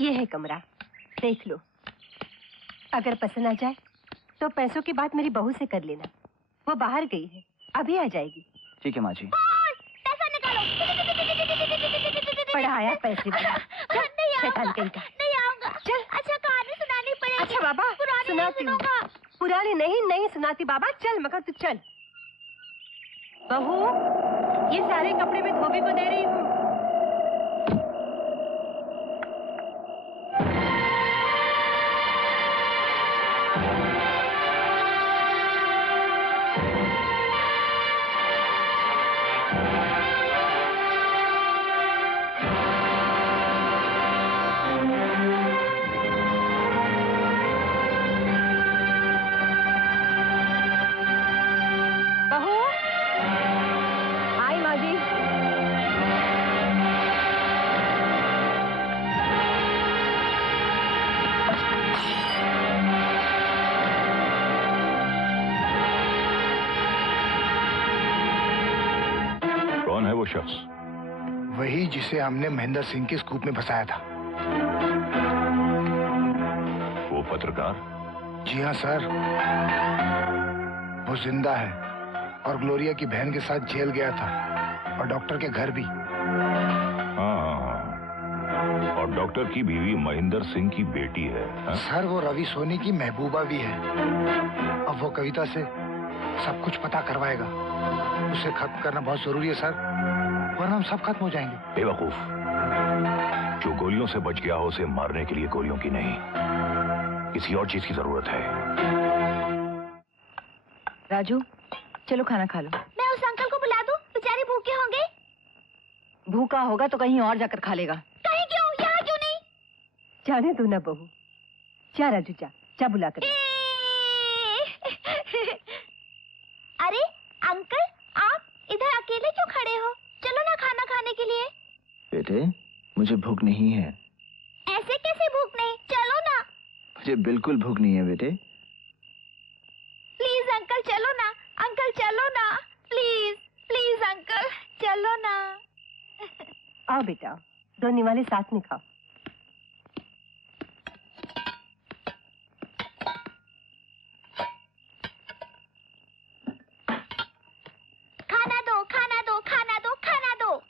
ये है कमरा, देख लो। अगर पसंद आ जाए तो पैसों की बात मेरी बहू से कर लेना। वो बाहर गई है, अभी आ जाएगी। ठीक है माँ जी। पैसा निकालो। पढ़ाया पैसे भी। शैतान कहीं का। नहीं आऊंगा। चल। अच्छा कहानी सुनानी पड़ेगी। अच्छा बाबा, सुनाती हूँ। पुरानी नहीं सुनाती बाबा। चल मगर तू चल। बहू, ये सारे कपड़े मैं धोबी को दे रही हूँ। वो शख्स वही जिसे हमने महेंद्र सिंह के स्कूप में फंसाया था। वो पत्रकार? जी हाँ सर, वो जिंदा है और ग्लोरिया की बहन के साथ जेल गया था और डॉक्टर के घर भी। हाँ, और डॉक्टर की बीवी महेंद्र सिंह की बेटी है। हाँ? सर वो रवि सोनी की महबूबा भी है। अब वो कविता से सब कुछ पता करवाएगा। उसे खत्म करना बहुत जरूरी है सर, वरना हम सब खत्म हो जाएंगे। बेवकूफ, जो गोलियों से बच गया हो उसे मारने के लिए गोलियों की नहीं, किसी और चीज की जरूरत है। राजू, चलो खाना खा लो। मैं उस अंकल को बुला दूं? बेचारे भूखे होंगे। भूखा होगा तो कहीं और जाकर खा लेगा। कहीं क्यों, यहाँ क्यों नहीं? जाने दो ना बहू। जा राजू, जा बुला कर। अरे अंकल, आप इधर अकेले क्यों खड़े हो? चलो ना खाना खाने के लिए। बेटे, मुझे भूख नहीं है। ऐसे कैसे भूख नहीं? चलो ना। मुझे बिल्कुल भूख नहीं है बेटे। प्लीज अंकल चलो ना। अंकल चलो ना, प्लीज प्लीज अंकल चलो ना। आओ बेटा, दो निवाले साथ में खाओ। खाना दो, खाना दो, खाना दो, खाना दो।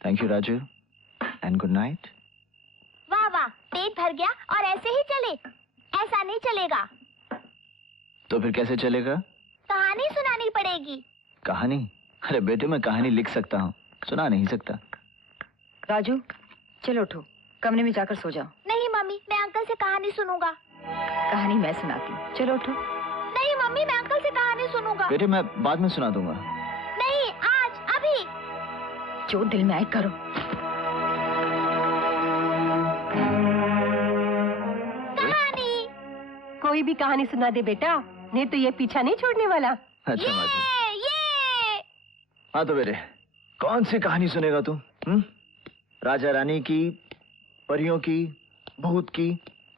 Thank you Raju, and good night. वाह वाह, पेट भर गया और ऐसे ही चले? ऐसा नहीं चलेगा। तो फिर कैसे चलेगा? कहानी सुनानी पड़ेगी। कहानी? अरे बेटे, मैं कहानी लिख सकता हूँ, सुना नहीं सकता। राजू, चलो उठो, कमरे में जाकर सो जाओ। नहीं मम्मी, मैं अंकल से कहानी सुनूंगा। कहानी मैं सुनाती हूँ, चलो उठो। नहीं मम्मी, मैं अंकल से कहानी सुनूंगा। बेटे, मैं बाद में सुना दूंगा। नहीं, आज, अभी। जो दिल में आए करो। कहानी? कोई भी कहानी सुना दे बेटा, नहीं तो ये पीछा नहीं छोड़ने वाला। अच्छा माँ जी। हाँ तो बेटे, कौन सी कहानी सुनेगा तू? राजा रानी की, परियों की, भूत की,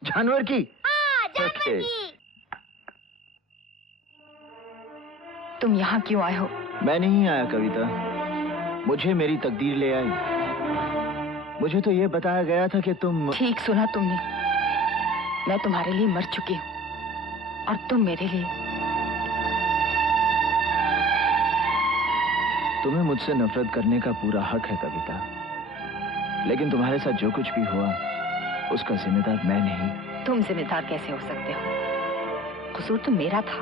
जानवर की? हाँ, जानवर की। तुम यहाँ क्यों आए हो? मैं नहीं आया कविता, मुझे मेरी तकदीर ले आई। मुझे तो ये बताया गया था कि तुम... ठीक सुना तुमने, मैं तुम्हारे लिए मर चुकी हूँ और तुम मेरे लिए। तुम्हें मुझसे नफरत करने का पूरा हक है कविता, लेकिन तुम्हारे साथ जो कुछ भी हुआ उसका जिम्मेदार मैं नहीं। तुम जिम्मेदार कैसे हो सकते हो? कसूर तो मेरा था,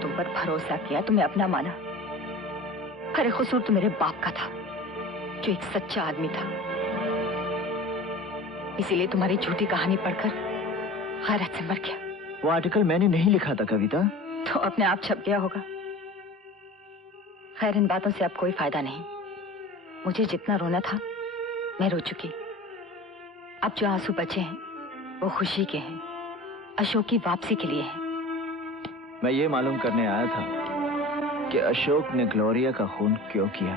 तुम पर भरोसा किया, तुम्हें अपना माना। अरे कसूर तो मेरे बाप का था, जो एक सच्चा आदमी था। इसीलिए तुम्हारी झूठी कहानी पढ़कर गैरत से मर गया। वो आर्टिकल मैंने नहीं लिखा था कविता। तो अपने आप छप गया होगा। खैर, इन बातों से अब कोई फायदा नहीं। मुझे जितना रोना था मैं रो चुकी। अब जो आंसू बचे हैं वो खुशी के हैं, अशोक की वापसी के लिए हैं। मैं ये मालूम करने आया था कि अशोक ने ग्लोरिया का खून क्यों किया।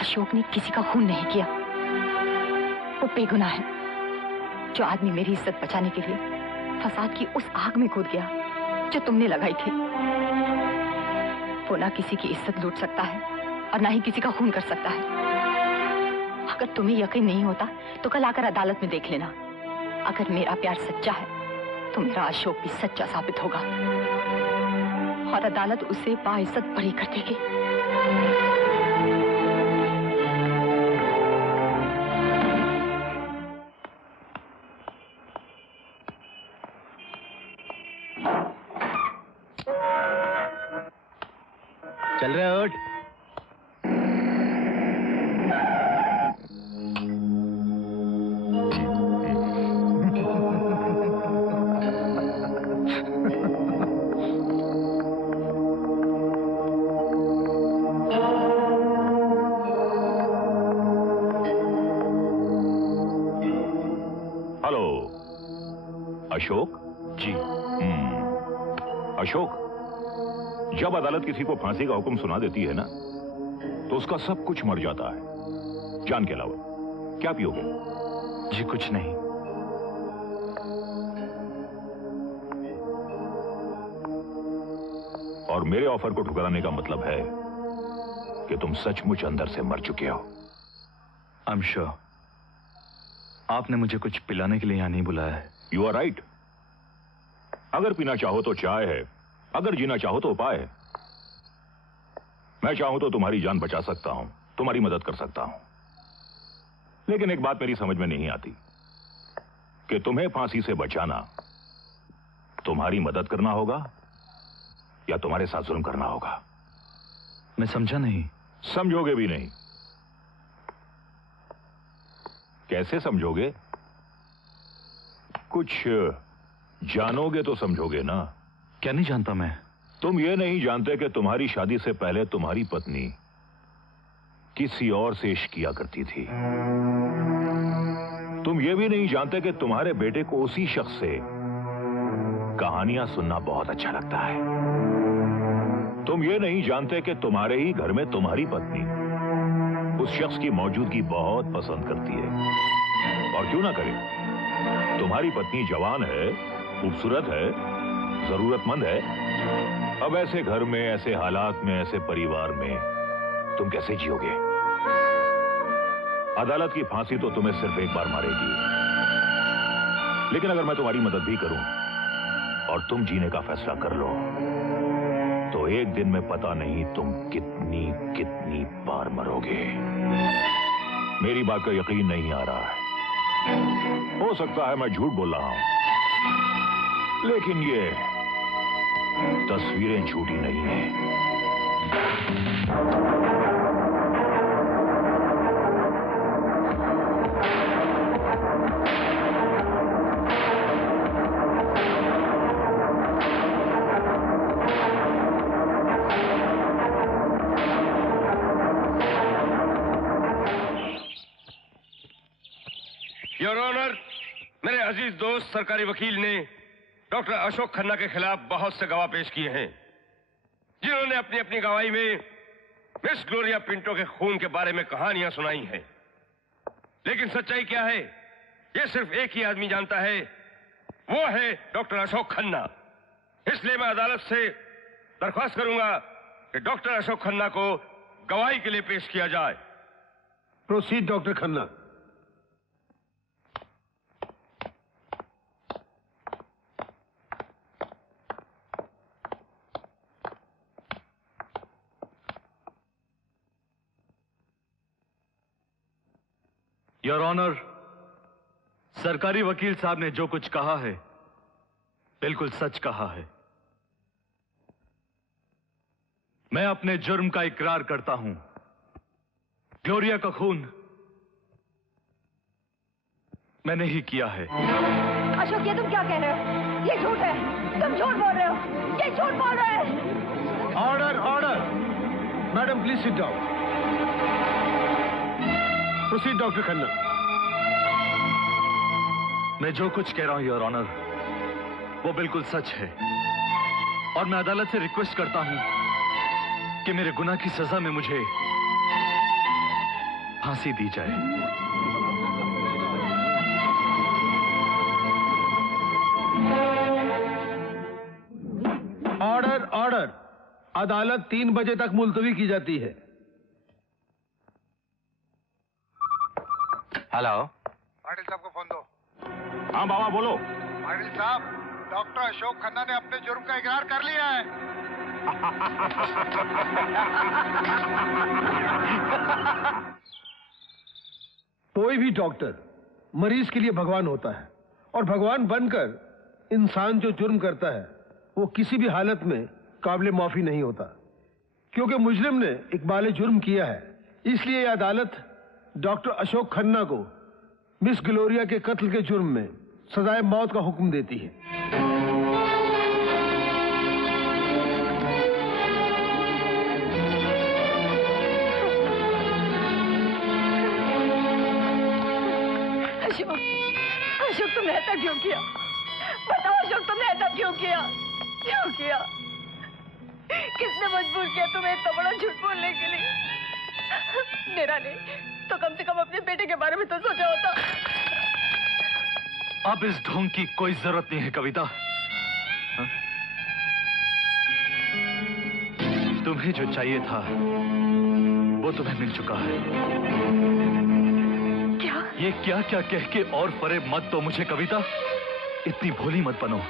अशोक ने किसी का खून नहीं किया, वो बेगुनाह है। जो आदमी मेरी इज्जत बचाने के लिए फसाद की उस आग में कूद गया जो तुमने लगाई थी, वो ना किसी की इज्जत लूट सकता है और ना ही किसी का खून कर सकता है। अगर तुम्हें यकीन नहीं होता तो कल आकर अदालत में देख लेना। अगर मेरा प्यार सच्चा है तो मेरा अशोक भी सच्चा साबित होगा और अदालत उसे बाइज्जत बरी कर देगी। चल रहे उठ। हेलो अशोक जी। अशोक, जब अदालत किसी को फांसी का हुक्म सुना देती है ना तो उसका सब कुछ मर जाता है, जान के अलावा। क्या पियोगे? जी कुछ नहीं। और मेरे ऑफर को ठुकराने का मतलब है कि तुम सचमुच अंदर से मर चुके हो। आई एम श्योर आपने मुझे कुछ पिलाने के लिए यहां नहीं बुलाया है। You are right. अगर पीना चाहो तो चाय है, अगर जीना चाहो तो उपाय है। मैं चाहूं तो तुम्हारी जान बचा सकता हूं, तुम्हारी मदद कर सकता हूं। लेकिन एक बात मेरी समझ में नहीं आती कि तुम्हें फांसी से बचाना तुम्हारी मदद करना होगा या तुम्हारे साथ जुल्म करना होगा। मैं समझा नहीं। समझोगे भी नहीं। कैसे समझोगे? कुछ जानोगे तो समझोगे ना। क्या नहीं जानता मैं? तुम ये नहीं जानते कि तुम्हारी शादी से पहले तुम्हारी पत्नी किसी और से इश्क किया करती थी। तुम ये भी नहीं जानते कि तुम्हारे बेटे को उसी शख्स से कहानियां सुनना बहुत अच्छा लगता है। तुम ये नहीं जानते कि तुम्हारे ही घर में तुम्हारी पत्नी उस शख्स की मौजूदगी बहुत पसंद करती है। और क्यों ना करे, तुम्हारी पत्नी जवान है, खूबसूरत है, जरूरतमंद है। अब ऐसे घर में, ऐसे हालात में, ऐसे परिवार में तुम कैसे जियोगे? अदालत की फांसी तो तुम्हें सिर्फ एक बार मारेगी। लेकिन अगर मैं तुम्हारी मदद भी करूं और तुम जीने का फैसला कर लो तो एक दिन में पता नहीं तुम कितनी कितनी बार मरोगे। मेरी बात का यकीन नहीं आ रहा है। हो सकता है मैं झूठ बोल रहा हूं, लेकिन ये तस्वीरें झूठी नहीं हैं। योर ऑनर, मेरे अजीज दोस्त सरकारी वकील ने डॉक्टर अशोक खन्ना के खिलाफ बहुत से गवाह पेश किए हैं, जिन्होंने अपनी अपनी गवाही में मिस ग्लोरिया पिंटो के खून के बारे में कहानियां सुनाई हैं। लेकिन सच्चाई क्या है, यह सिर्फ एक ही आदमी जानता है, वो है डॉक्टर अशोक खन्ना। इसलिए मैं अदालत से दरख्वास्त करूंगा कि डॉक्टर अशोक खन्ना को गवाही के लिए पेश किया जाए। Proceed doctor Khanna. Your honour, सरकारी वकील साहब ने जो कुछ कहा है बिल्कुल सच कहा है। मैं अपने जुर्म का इकरार करता हूं। ग्लोरिया का खून मैंने ही किया है। अशोक, ये तुम क्या कह रहे हो? ये झूठ है, तुम झूठ बोल रहे हो, ये झूठ बोल रहे हैं। Order, order. Madam please sit down. Proceed doctor Khanna. मैं जो कुछ कह रहा हूं योर ऑनर वो बिल्कुल सच है, और मैं अदालत से रिक्वेस्ट करता हूं कि मेरे गुनाह की सजा में मुझे फांसी दी जाए। अदालत 3 बजे तक मुलतवी की जाती है। हेलो। पाटिल साहब को फोन दो। हाँ बाबा बोलो। पाटिल साहब, डॉक्टर अशोक खन्ना ने अपने जुर्म का इकरार कर लिया है। कोई भी डॉक्टर मरीज के लिए भगवान होता है, और भगवान बनकर इंसान जो जुर्म करता है वो किसी भी हालत में काबिल माफी नहीं होता। क्योंकि मुजरिम ने इकबाल जुर्म किया है, इसलिए यह अदालत डॉक्टर अशोक खन्ना को मिस ग्लोरिया के कत्ल के जुर्म में सजाए मौत का हुक्म देती है। अशोक तुमने ऐसा क्यों किया? बताओ अशोक, तुमने ऐसा क्यों किया? क्यों किया? किसने मजबूर किया तुम्हें इतना बड़ा झूठ बोलने के लिए? मेरा नहीं तो कम से कम अपने बेटे के बारे में तो सोचा होता। अब इस ढोंग की कोई जरूरत नहीं है कविता। हा? तुम्हें जो चाहिए था वो तुम्हें मिल चुका है। क्या? ये क्या क्या कह के और फरेब मत दो मुझे कविता। इतनी भोली मत बनो।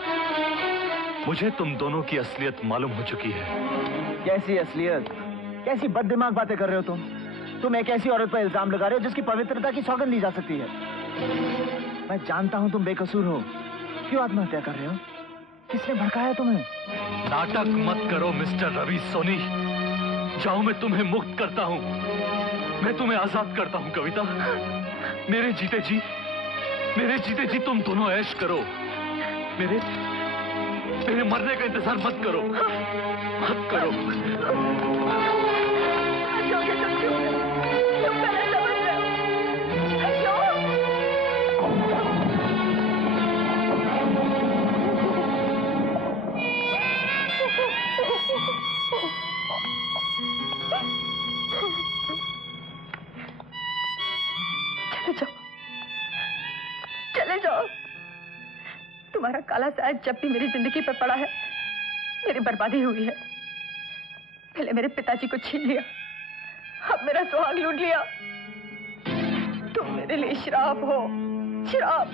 मुझे तुम दोनों की असलियत मालूम हो चुकी है। कैसी असलियत? कैसी बददिमाग बातें कर रहे हो तुम? तुम एक ऐसी औरत पर इल्जाम लगा रहे हो जिसकी पवित्रता की सौगंध ली जा सकती है। मैं जानता हूं तुम बेकसूर हो। क्यों आत्महत्या कर रहे हो? किसने भड़काया तुम्हें? नाटक मत करो मिस्टर रवि सोनी। जाओ, मैं तुम्हें मुक्त करता हूं। मैं तुम्हें आजाद करता हूं कविता। मेरे जीते जी तुम दोनों ऐश करो। मेरे मरने का इंतजार मत करो। मत करो। चले जाओ। तुम्हारा काला साया जब भी मेरी जिंदगी पर पड़ा है, मेरी बर्बादी हुई है। पहले मेरे पिताजी को छीन लिया, अब मेरा सुहाग लूट लिया। तुम मेरे लिए श्राप हो, श्राप।